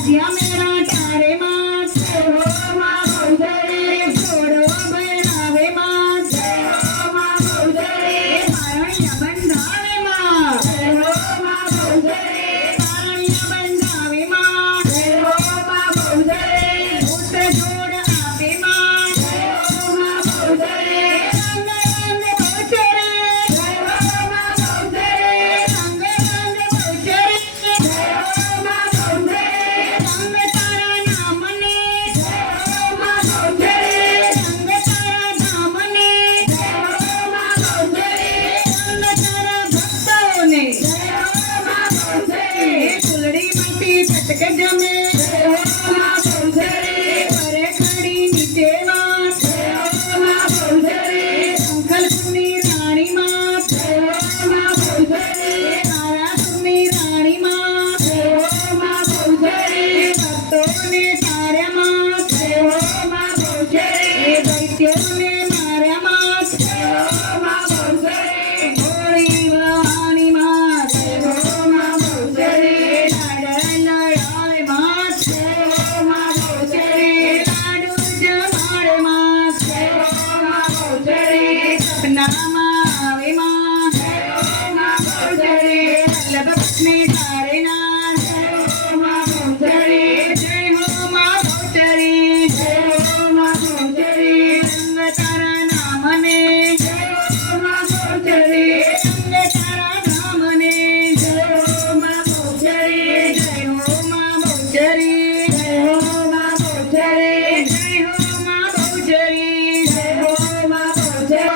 बाजिया मेरा तारे माँ जय हो माँ बहुजरी छोड़ो बैरावे माँ जय हो माँ बहुजरी पारणिया बंधावे माँ जय हो माँ बहुजरी पारणिया बंधावे माँ जय हो माँ बहुजरी पुत्र जोड़ आपे माँ जय हो माँ बहुजरी रंग रंग बहुचरी जय हो माँ बहुजरी रंग रंग बहुचरी जय हो माँ बहुजरी रंग तारा नाम ने जय हो माँ बहुजरी रंग तारा धाम ने जय हो माँ बहुजरी रंग तारा भक्तों ने जय हो माँ बहुजरी फुलड़ी माटी पटक जमे जय हो माँ बहुजरी परे खड़ी नीचे माँ जय हो माँ बहुजरी अंकल सुनी रानी माँ जय हो माँ बहुजरी तारा सुनी रानी माँ जय हो माँ बहुजरी भक्तों ने तारे माँ जय हो माँ बहुजरी दैत्यों ने मारे माँ जय हो माँ बहुजरी भोली भवानी माँ जय हो माँ बहुजरी लाडा लड़ावे माँ जय हो माँ बहुजरी लाडू जमाड़े माँ जय हो माँ बहुजरी सपना माँ आवे माँ जय हो माँ बहुजरी वल्लभ अपने तारे नाम जय हो माँ बहुजरी जय हो माँ बहुजरी जय हो माँ बहुजरी रंग तारा नाम ने जय हो माँ बहुजरी रंग तारा धाम ने जय हो माँ बहुजरी जय हो माँ बहुजरी जय हो माँ बहुजरी जय हो माँ बहुजरी जय हो माँ बहुजरी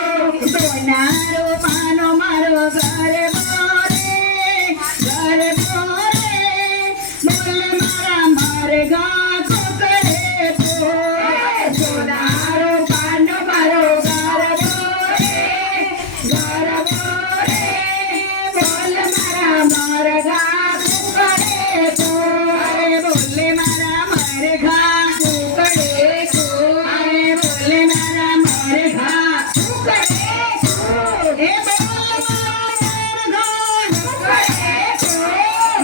सोनारो पानो मारो घर बोरे बोल मारा मारे गा को करे सोनारो पानो मारो घर बोरे बोल मारा मारे गा को करे अरे बोले मारा मारे घा को करे अरे बोले मारा मारे घा को करे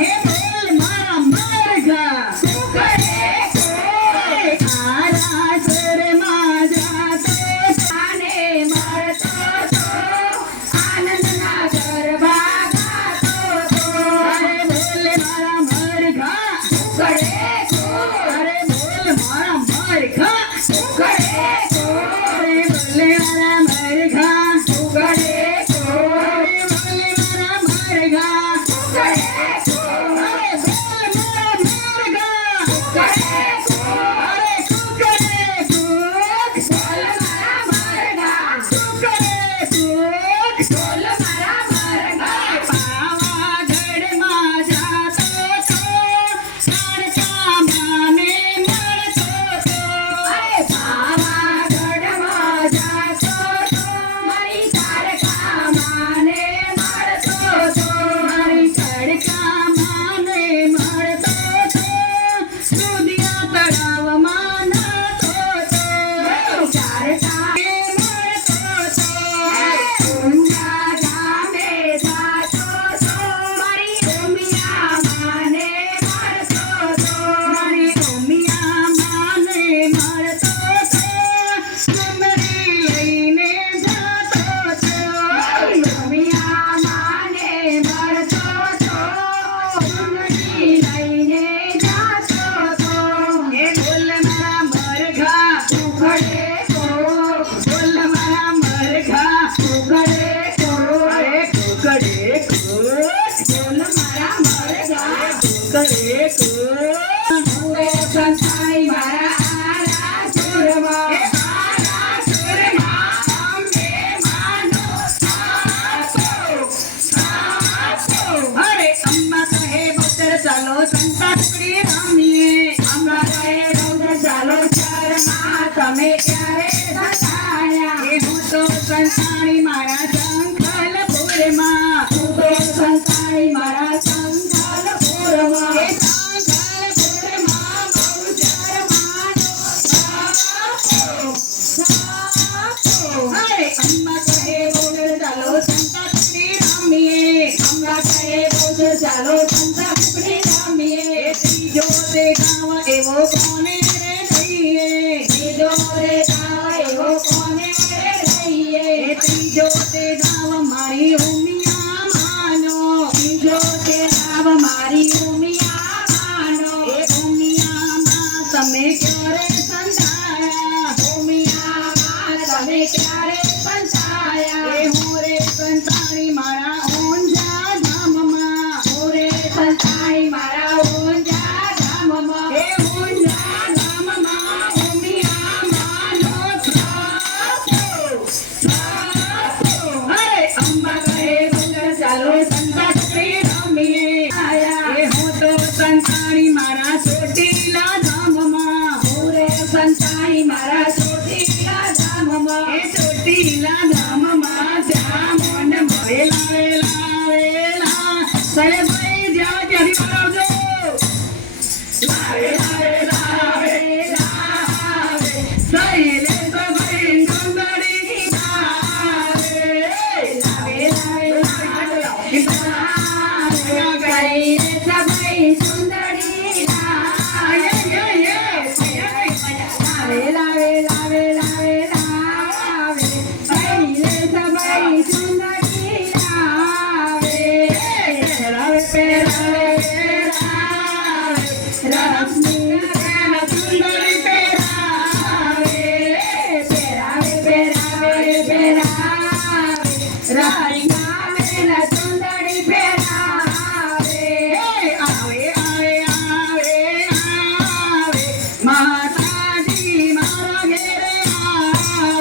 हे बोल मारा मारे घा को करे आरा सर माझा तो साने मारतो तो आनंद ना गरबा गातो तो अरे बोल मारा मारे घा को करे अरे बोल मारा मारे घा को करे अरे बोले मारा मारे घा को करे अरे बोले मारा मारे घा को करे अरे बोल मारा मारे घा को करे अरे को करे बोल मारा मारे घा को करे बोल मारा मारे घा पावागढ़ માં જાતો તો તારકા માને મળતો તો અરે પાવાગઢ માં જાતો તો મારી તારકા માને મળતો તો મારી તારકા માને મળતો તો સુદિયા તળાવમાં નાતો તો તારકા મળતો તો ઊંડા ગામે જાતો તો મારી ઉમિયા માને મળતો તો મારી ઉમિયા માને મળતો તો ડુંગળી લઈને જાતો તો ઉમિયા માને મળતો તો ડુંગળી લઈને જાતો તો હે બોલ મારા મરઘા ઉખડે કો બોલ મારા મરઘા ઉખડે કો અરે ઉખડે કો બોલ મારા મરઘા ઉખડે કો સંસાઈ મારા આરા સુરમાં અંબે માનો સાસો અરે અમ્મા કહે બહુચર ચાલો સંતા ટુકડી રમીએ અમ્મા કહે બહુચર ચાલો ચરમાં તમે ક્યારે સંતાણ્યા હું તો સંતાણી મારા સંખલપુરમાં હું તો સંતાણી મારા સંખલપુરમાં સંખલપુરમાં બહુચર માનો સાસો અરે અમ્મા કહે બહુચર ચાલો સંતા ટુકડી રમીએ અમ્મા કહે બહુચર ચાલો સંતા ટુકડી રમીએ ત્રીજો તે ગાવ એવો કોને રે દઈએ ત્રીજો તે ગાવ એવો કોને રે દઈએ ત્રીજો તે ગાવ મારી ઉમિયા માનો ત્રીજો તે ગાવ મારી ઉમિયા માનો ઉમિયા માં તમે ક્યારે સંતાયા ઉમિયા માં તમે ક્યારે સંતાયા હું રે સંતાણી મારા ઊંઝા ધામમાં હું રે સંતાણી મારા ઊંઝા ધામમાં ઊંઝા ધામમાં ઉમિયા માનો હરે અંબા કહે બંદર ચાલો સંતાડી રમીએ હું તો સંતાણી મારા ચોટીલા ધામમાં હું રે સંતાણી મારા ચોટીલા ધામમાં ચોટીલા ધામમાં ત્યાં મન ભરેલા વેલા સાહેબ ભાઈ જ્યાં ત્યાંથી બોલાવજો